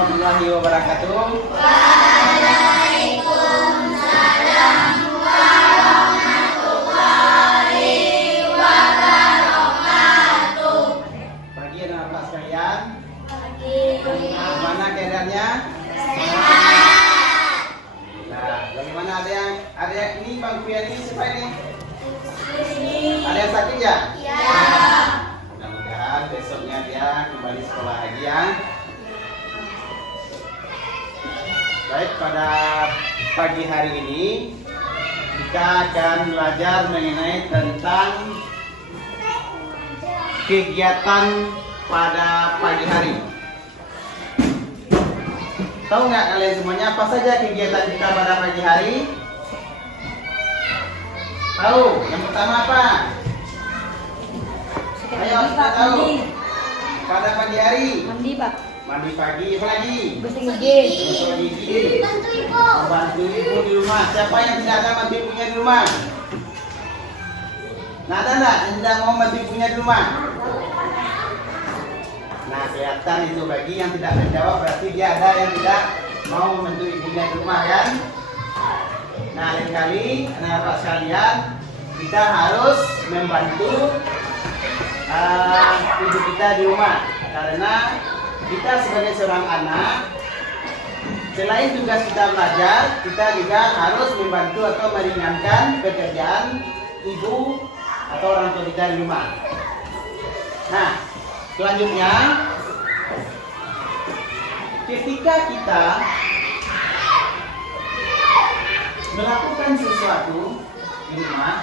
Warahmatullahi wabarakatuh. Waalaikumsalam warahmatullahi wabarakatuh. Pagi anak-anak sekalian. Pagi. Mana keadaannya? Sehat. Nah, bagaimana ada yang ini Bang Piani siapa ini? Ada yang sakit ya? Ya. Mudah-mudahan besoknya dia kembali sekolah lagi ya. Baik, pada pagi hari ini kita akan belajar mengenai tentang kegiatan pada pagi hari. Tahu nggak kalian semuanya apa saja kegiatan kita pada pagi hari? Tahu? Yang pertama apa? Ayo kita tahu. Pada pagi hari Mandi, Pak. mandi pagi, apa lagi? Gosok gigi. Gosok gigi. Bantu ibu. Bantu ibu di rumah. Siapa yang tidak ada bantu ibunya di rumah? Nah, ada nggak yang tidak mau bantu ibunya di rumah? Nah, kelihatan itu bagi yang tidak menjawab berarti dia ada yang tidak mau membantu ibunya di rumah kan? Nah, lain kali anak-anak sekalian kita harus membantu ibu kita di rumah karena kita sebagai seorang anak selain tugas kita belajar, kita juga harus membantu atau meringankan pekerjaan ibu atau orang tua kita di rumah. Nah, selanjutnya ketika kita melakukan sesuatu di rumah,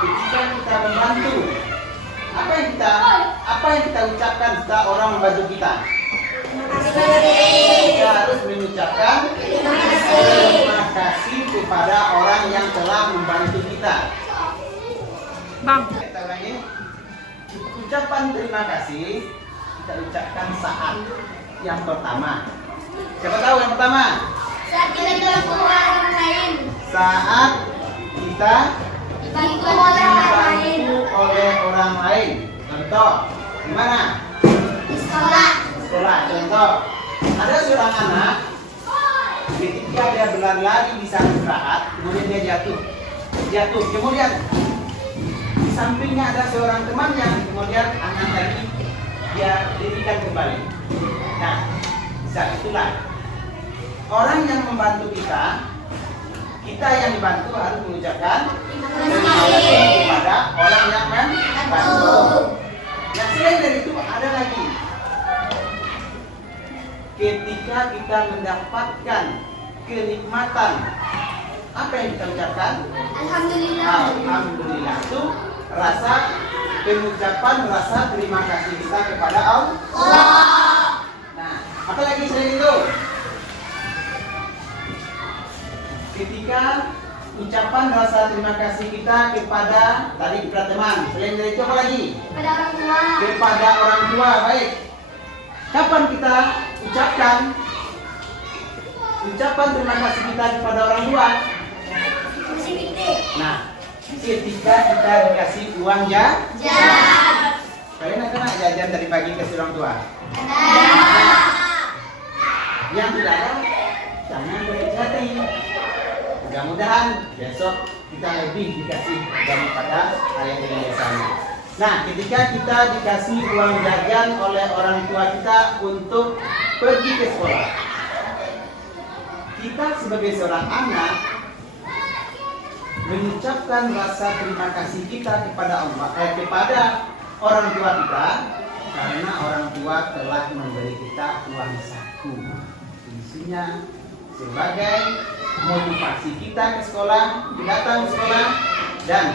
ketika kita membantu, apa yang kita ucapkan setelah orang membantu kita? Kita harus mengucapkan terima kasih kepada orang yang telah membantu kita. Bang. Kita ulangi. Ucapan terima kasih kita ucapkan saat yang pertama. Siapa tahu yang pertama? Saat kita dibantu orang lain. Saat kita Dibantu orang lain. dibantu oleh orang lain. Contoh, di mana? Di sekolah. Sekolah. Contoh, ada seorang anak ketika dia berlari di saat istirahat, kemudian dia jatuh. Kemudian di sampingnya ada seorang temannya, kemudian anak tadi dia dirikan kembali. Nah, saat itulah orang yang membantu kita yang dibantu harus mengucapkan terima kasih kepada orang yang membantu. Nah, selain dari itu ada lagi. Ketika kita mendapatkan kenikmatan, apa yang kita ucapkan? Alhamdulillah. Alhamdulillah. Itu pengucapan rasa terima kasih kita kepada Allah. Nah, apa lagi selain itu? Ketika ucapan rasa terima kasih kita kepada teman. Selain dari itu apa lagi? Pada orang tua. Kepada orang tua, baik. Kapan kita ucapkan ucapan terima kasih kita kepada orang tua? Masih pikir. Nah, ketika kita dikasih uang Jajan. kalian akan jajan dari pagi ke orang tua. Ada. Yang tidak ada, jangan berhati-hati. Mudah-mudahan besok kita lebih dikasih daripada hari yang biasanya. Nah, ketika kita dikasih uang jajan oleh orang tua kita untuk pergi ke sekolah, kita sebagai seorang anak mengucapkan rasa terima kasih kita kepada kepada orang tua kita karena orang tua telah memberi kita uang saku. Fungsinya sebagai motivasi kita ke sekolah, datang ke sekolah, dan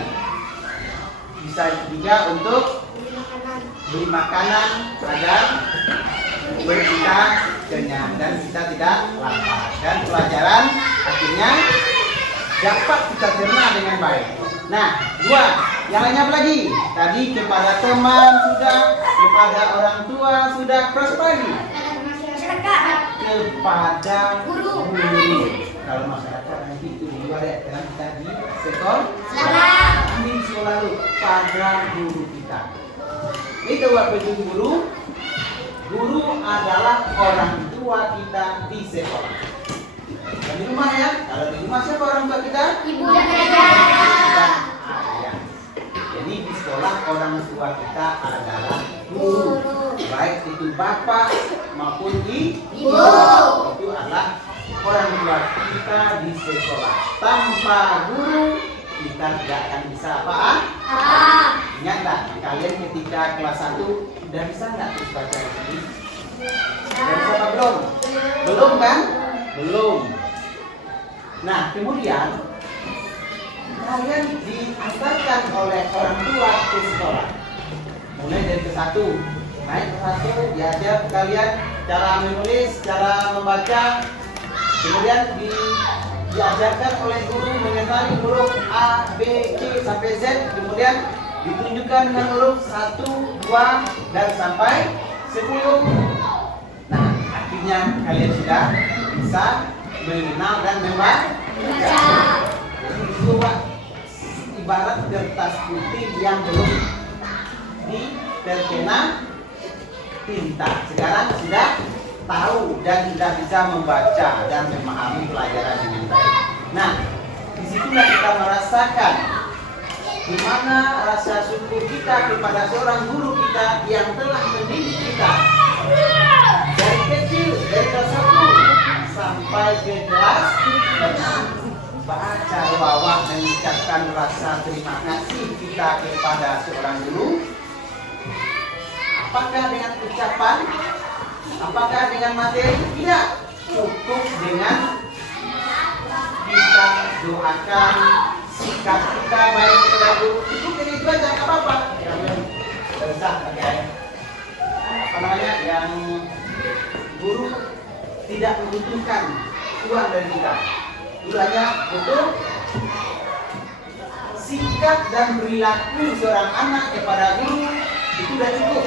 bisa juga untuk beli makanan agar kita kenyang dan kita tidak lapar, dan pelajaran akhirnya dapat kita cerna dengan baik. Nah, dua, yang lainnya apa lagi? Tadi kepada teman sudah, kepada orang tua sudah, terus apa lagi? Masyarakat. Kepada Guru. Kalau masyarakat nanti itu di luar ya, karena kita di sekolah. Salah. Ini selalu pada guru kita. Itu waktu itu guru adalah orang tua kita di sekolah. Dan di rumah ya, kalau di rumah siapa orang tua kita? Ibu dan ayah. Dan ayah. Jadi di sekolah orang tua kita adalah guru. Baik itu bapak maupun ibu. Itu adalah orang tua kita di sekolah. Tanpa guru kita tidak akan bisa apa? Ingat tak? Kalian ketika kelas 1 udah bisa nggak tulis baca di sini? Udah bisa apa belum? Belum kan? Belum. Nah kemudian kalian diantarkan oleh orang tua ke sekolah. Mulai dari ke 1, naik ke 1, diajar kalian cara menulis, cara membaca. Kemudian diajarkan oleh guru mengenali huruf A, B, C sampai Z. Kemudian ditunjukkan dengan huruf 1, 2 dan sampai 10. Nah, akhirnya kalian sudah bisa mengenal dan membaca. Jadi itu ibarat kertas putih yang belum terkena tinta. Sekarang sudah tahu dan sudah bisa membaca dan memahami pelajaran dengan baik. Nah, disitulah kita merasakan di mana rasa syukur kita kepada seorang guru kita yang telah mendidik kita dari kecil, dari kelas 1 sampai ke kelas 6. Baca lawak mengucapkan rasa terima kasih kita kepada seorang guru. Apakah dengan ucapan? Apakah dengan materi? Tidak. Cukup dengan kita doakan sikap kita baik kepada guru. Cukup ini juga jangan apa-apa. Yang besar, okay. Apa namanya? Yang guru tidak membutuhkan uang dari kita. Guru hanya butuh sikap dan perilaku seorang anak kepada guru, itu sudah cukup.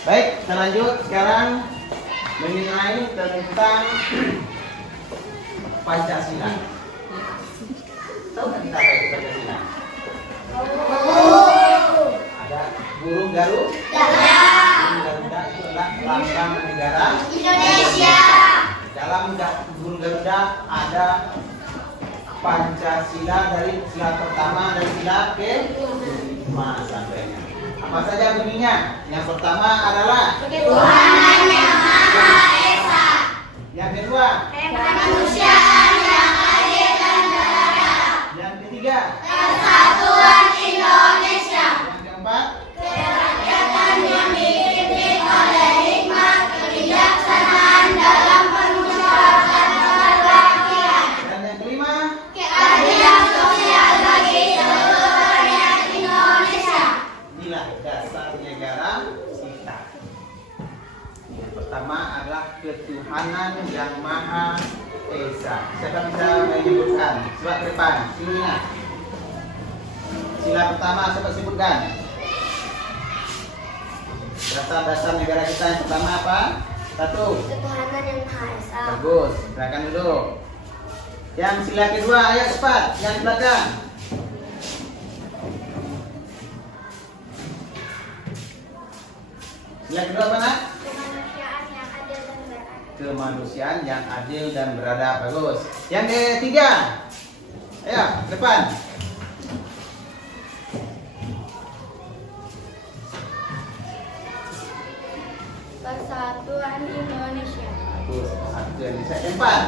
Baik, kita lanjut sekarang mengenai tentang Pancasila. Tahu nggak kita apa itu Pancasila? Ada burung Garuda. Burung Garuda itu adalah lambang negara Indonesia. Dalam burung Garuda ada Pancasila dari sila pertama dan sila ke-5 sampainya. Apa saja bunyinya? Yang pertama adalah Tuhan yang Maha Esa. yang kedua, Kemanusiaan yang adil dan beradab. yang ketiga, Persatuan Indonesia. yang keempat, Kerakyatan yang dipimpin oleh hikmat kebijaksanaan dalam permusyawaratan perwakilan. dan yang kelima. Keadilan sosial bagi seluruh rakyat Indonesia. Inilah dasar negara kita. Yang pertama adalah ketuhanan yang Maha Esa. Siapa bisa menyebutkan? Coba ke depan, sininya. Sila pertama siapa sebutkan? Dasar-dasar negara kita yang pertama apa? 1. Ketuhanan yang Maha Esa. Bagus, silakan duduk. Yang sila kedua, ayo cepat, yang di belakang. Sila kedua mana? Kemanusiaan yang adil dan beradab. Kemanusiaan yang adil dan beradab. Bagus. Yang ketiga, ayo depan. Persatuan Indonesia. Bagus. Satu yang bisa. Yang keempat.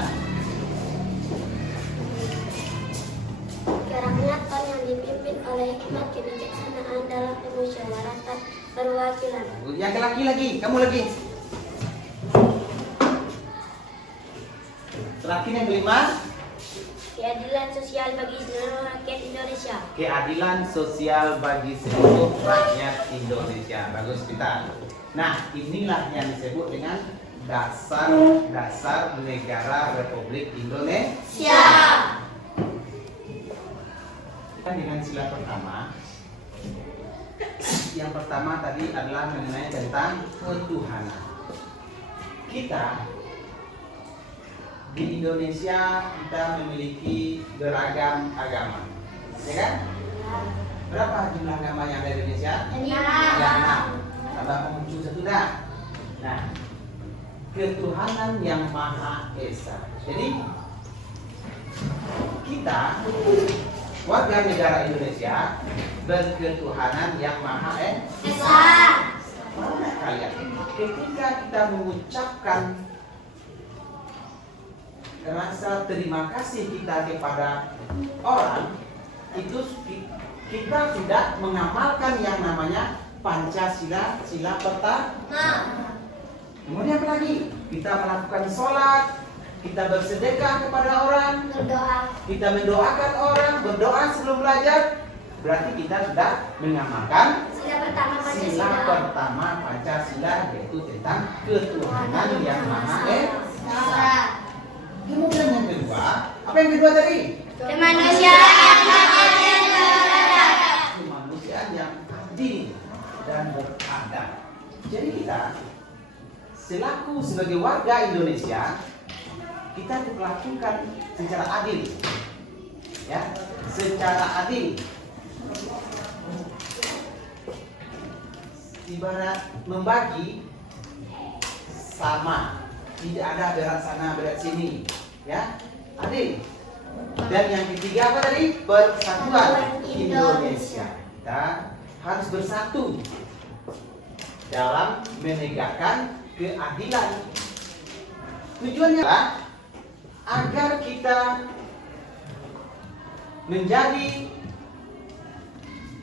Kerakyatan yang dipimpin oleh hikmat kebijaksanaan dalam permusyawaratan perwakilan. Bagus. Yang laki-laki, kamu lagi. Terakhir yang kelima. Keadilan sosial bagi seluruh rakyat Indonesia. Keadilan sosial bagi seluruh rakyat Indonesia. Bagus kita. Nah, inilah yang disebut dengan dasar negara Republik Indonesia. Kan dengan sila pertama. Yang pertama tadi adalah mengenai tentang ketuhanan. Kita di Indonesia kita memiliki beragam agama, ya kan? Berapa jumlah agama yang ada di Indonesia? Ada 6. Tambah Konghucu 1 dah. Nah, ketuhanan yang Maha Esa. Jadi kita warga negara Indonesia berketuhanan yang Maha Esa. Mana kalian ketika kita mengucapkan rasa terima kasih kita kepada orang, itu kita sudah mengamalkan yang namanya Pancasila, sila pertama. Kemudian apa lagi? Kita melakukan sholat, kita bersedekah kepada orang, kita mendoakan orang, berdoa sebelum belajar. Berarti kita sudah mengamalkan sila pertama Pancasila, yaitu tentang ketuhanan yang Maha Esa. Kemudian yang kedua, apa yang kedua tadi? Kemanusiaan yang adil dan beradab. Jadi kita selaku sebagai warga Indonesia, kita diperlakukan secara adil, ya, secara adil. Ibarat membagi sama, tidak ada berat sana berat sini, ya, adil. Dan yang ketiga apa tadi? Persatuan Indonesia. Kita harus bersatu dalam menegakkan keadilan. Tujuannya adalah agar kita menjadi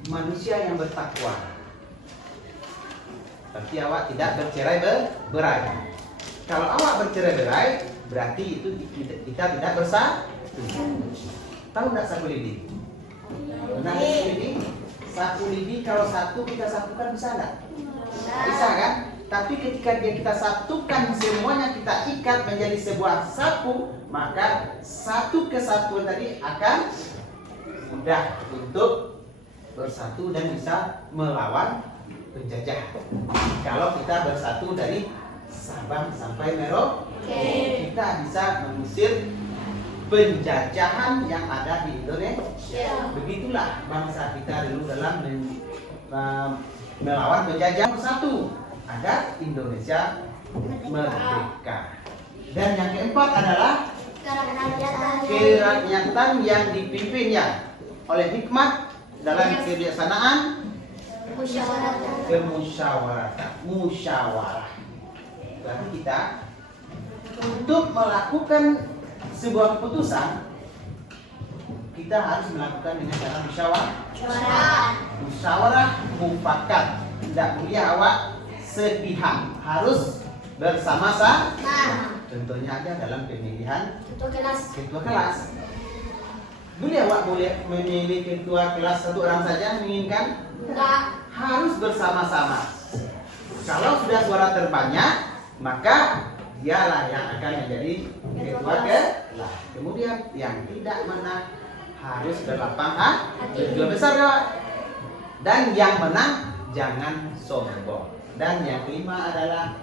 manusia yang bertakwa. Tapi awak tidak bercerai-berai. Kalau awak bercerai-berai, berarti itu kita tidak bersatu. Tahu nggak sapu lidi? Benar sapu lidi? Sapu lidi kalau satu kita satukan bisa nggak? Bisa kan? Tapi ketika kita satukan semuanya, kita ikat menjadi sebuah sapu, maka satu kesatuan tadi akan mudah untuk bersatu dan bisa melawan penjajah. Kalau kita bersatu dari Sabang sampai Merauke, kita bisa mengusir penjajahan yang ada di Indonesia. Begitulah bangsa kita dulu dalam melawan penjajah, bersatu agar Indonesia merdeka. Dan yang keempat adalah kerakyatan yang dipimpinnya oleh hikmat dalam kebijaksanaan, musyawarah. Berarti kita untuk melakukan sebuah keputusan, kita harus melakukan dengan cara musyawarah mufakat. Tidak boleh awak sepihak, harus bersama-sama. Contohnya aja dalam pemilihan ketua kelas. Boleh awak memilih ketua kelas satu orang saja menginginkan? Enggak. Harus bersama-sama. Kalau sudah suara terbanyak, maka dialah yang akan menjadi ketua kelas. Kemudian yang tidak menang harus berlapang hati. Tujuan besar ya. Dan yang menang jangan sombong. Dan yang kelima adalah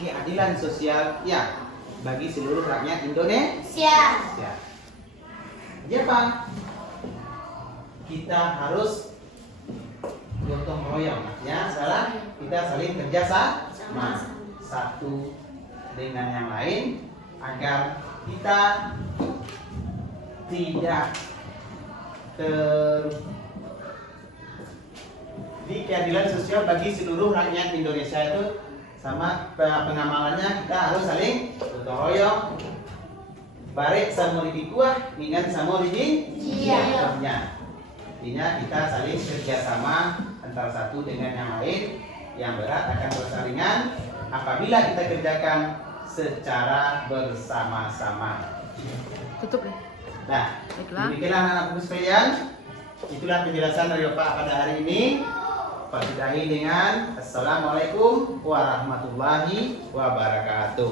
keadilan sosial ya bagi seluruh rakyat Indonesia. Jadi apa? Kita harus gotong royong, ya, kita saling kerja sama satu dengan yang lain agar kita tidak di keadilan sosial bagi seluruh rakyat Indonesia itu sama pengamalannya kita harus saling gotong royong. Barik samo di kuah, ingat samo di jia. Artinya kita saling kerjasama antara satu dengan yang lain. Yang berat akan terasa ringan apabila kita kerjakan secara bersama-sama. Tutup deh. Nah, demikianlah anak-anakku sekalian. Itulah penjelasan dari Bapak pada hari ini. Pak sudahi dengan Assalamualaikum warahmatullahi wabarakatuh.